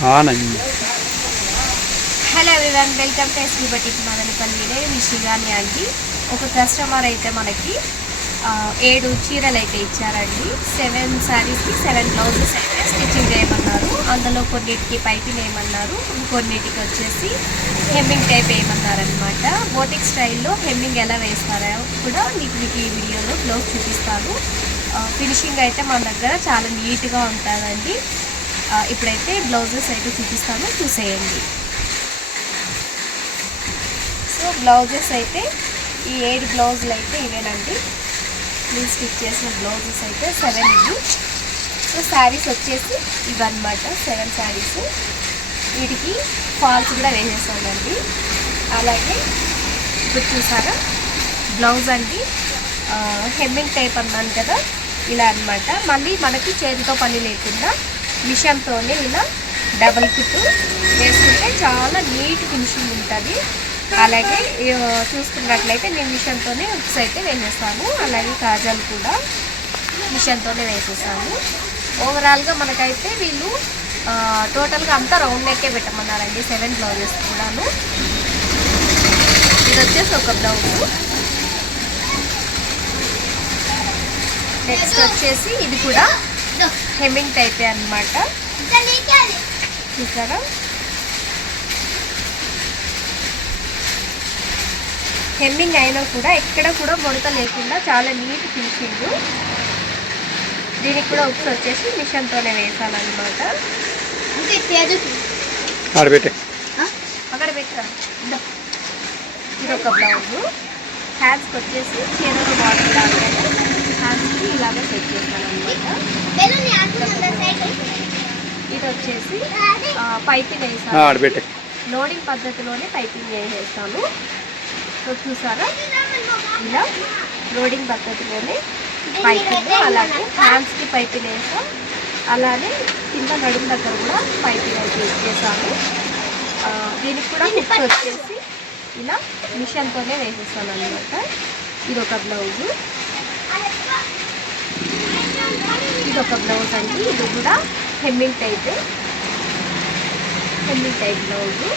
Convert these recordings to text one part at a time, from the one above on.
Hello everyone, welcome to SV batik Madanapalle. నేను మీ శ్రీగాని అండి. ఒక కస్టమర్ అయితే మనకి 7 చీరలు అయితే ఇచ్చారండి. 7 శారీస్కి 7 బ్లౌజెస్ అయితే స్టిచ్చింగ్ చేయమన్నారు. అందులో కొన్నిటికి పైపింగ్ వేయమన్నారు, కొన్నిటికి వచ్చేసి హెమ్మింగ్ టైప్ వేయమన్నారనమాట. బోటిక్ స్టైల్లో హెమ్మింగ్ ఎలా వేస్తారో కూడా మీకు ఈ వీడియోలో బ్లౌజ్ చూపిస్తాను. ఫినిషింగ్ అయితే మన దగ్గర చాలా నీట్గా ఉంటుందండి. ఇప్పుడైతే బ్లౌజెస్ అయితే చూపిస్తాను, చూసేయండి. సో బ్లౌజెస్ అయితే ఈ 7 బ్లౌజులు అయితే ఇవేనండి. నేను స్టిచ్ చేసిన బ్లౌజెస్ అయితే 7 ఇవి. సో శారీస్ వచ్చేసి ఇవన్నమాట, 7 శారీస్. వీటికి ఫాల్స్ కూడా వేసేసానండి. అలాగే ఇప్పుడు చూసారా బ్లౌజ్ అండి, హెమ్మింగ్ టైప్ అన్నాను కదా, ఇలా అన్నమాట. మళ్ళీ మనకి చేతితో పని లేకుండా మిషన్తోనే ఇలా డబల్ కుట్టు వేసుకుంటే చాలా నీట్ ఫినిషింగ్ ఉంటుంది. అలాగే చూసుకున్నట్లయితే నేను మిషన్తోనే ఉక్స్ అయితే వేసేస్తాను. అలాగే కాజాలు కూడా మిషన్తోనే వేసేస్తాను. ఓవరాల్గా మనకైతే వీళ్ళు టోటల్గా అంతా రౌండ్ నెక్కే పెట్టమన్నారండి. 7 బ్లౌజెస్ కూడాను. ఇది వచ్చేసి ఒక బ్లౌజు. నెక్స్ట్ వచ్చేసి ఇది కూడా హెమ్మింగ్ టైపే అన్నమాట. చూసారా, హెమ్మింగ్ అయినా కూడా ఎక్కడ కూడా ముడత లేకుండా చాలా నీట్ ఫినిషింగ్. దీనికి కూడా ఉప్స్ వచ్చేసి మిషన్తోనే వేసానమాట. అక్కడ పెట్టా. ఇది ఒక బ్లౌజు. హ్యాండ్స్కి వచ్చేసి చీరలో బాటిల్ లాగానే హ్యాండ్స్కి ఇలాగే సెట్ చేస్తాను అనమాట. ఇది వచ్చేసి పైపింగ్ వేసాను. లోడింగ్ పద్ధతిలోనే పైపింగ్ వేసేస్తాను. సో చూసారా, ఇలా లోడింగ్ పద్ధతిలోనే పైపింగ్, అలాగే హ్యాండ్స్కి పైపింగ్ వేసాం. అలానే కింద నడుము దగ్గర కూడా పైపింగ్ అయితే వేసాను. దీనికి కూడా హుక్స్ వచ్చేసి ఇలా మిషన్తోనే వేసేస్తాను అనమాట. ఇది ఒక బ్లౌజు. ఇది ఒక బ్లౌజ్ అండి. ఇది కూడా హెమ్మింగ్ టైప్ బ్లౌజు.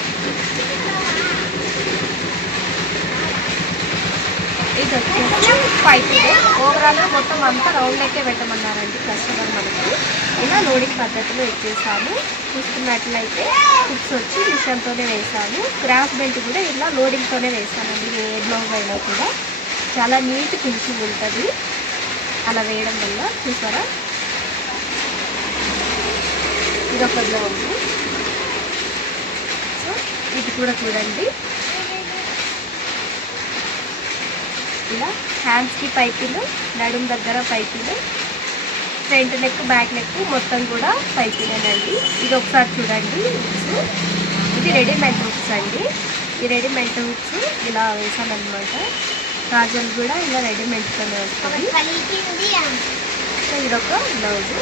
ఇది వచ్చేసి పైపింగ్. ఓవరాల్గా మొత్తం అంతా రౌండ్ నెక్కే పెట్టమన్నారండి కస్టమర్ మనకి. ఇలా లోడింగ్ పద్ధతిలో ఇచ్చేసాము. చూసుకున్నట్లయితే హుక్స్ వచ్చి మిషన్తోనే వేసాను. క్రాస్ బెల్ట్ కూడా ఇలా లోడింగ్తోనే వేసానండి. ఏ బ్లౌజ్ అయినా కూడా చాలా నీట్ ఫినిషింగ్ ఉంటుంది అలా వేయడం వల్ల. చూసారా, ఇదొక బ్లౌజ్. సో ఇది కూడా చూడండి, ఇలా హ్యాండ్స్కి పైపింగ్, నడుము దగ్గర piping, front neck back neck మొత్తం కూడా పైపింగేనండి. ఇది ఒకసారి చూడండి హుక్స్. ఇది రెడీమేడ్ హుక్స్ అండి. ఈ రెడీమేడ్ హుక్స్ ఇలా వేసాను అనమాట. కాజల్ కూడా ఇలా రెడీమేడ్తోనే వస్తుంది. సో ఇదొక బ్లౌజు.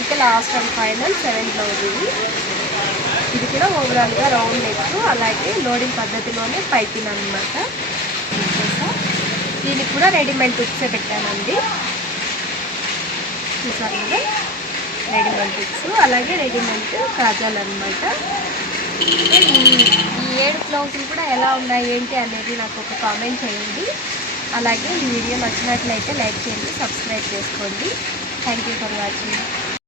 ఇంకా లాస్ట్ అండ్ ఫైనల్ 7 బ్లౌజ్ ఇది. ఇది కూడా ఓవరాల్గా రౌండ్ నెక్, అలాగే లోడింగ్ పద్ధతిలోనే పైపింగ్ అనమాట. దీనికి కూడా రెడీమేడ్ హుక్సే పెట్టానండి. చూసారు కదా, రెడీమేడ్ హుక్స్, అలాగే రెడీమేడ్ కాజాలు అనమాట. ఈ 7 బ్లౌజులు కూడా ఎలా ఉన్నాయి ఏంటి అనేది నాకు ఒక కామెంట్ చేయండి. అలాగే ఈ వీడియో నచ్చినట్లయితే లైక్ చేయండి, సబ్స్క్రైబ్ చేసుకోండి. Thank you for watching.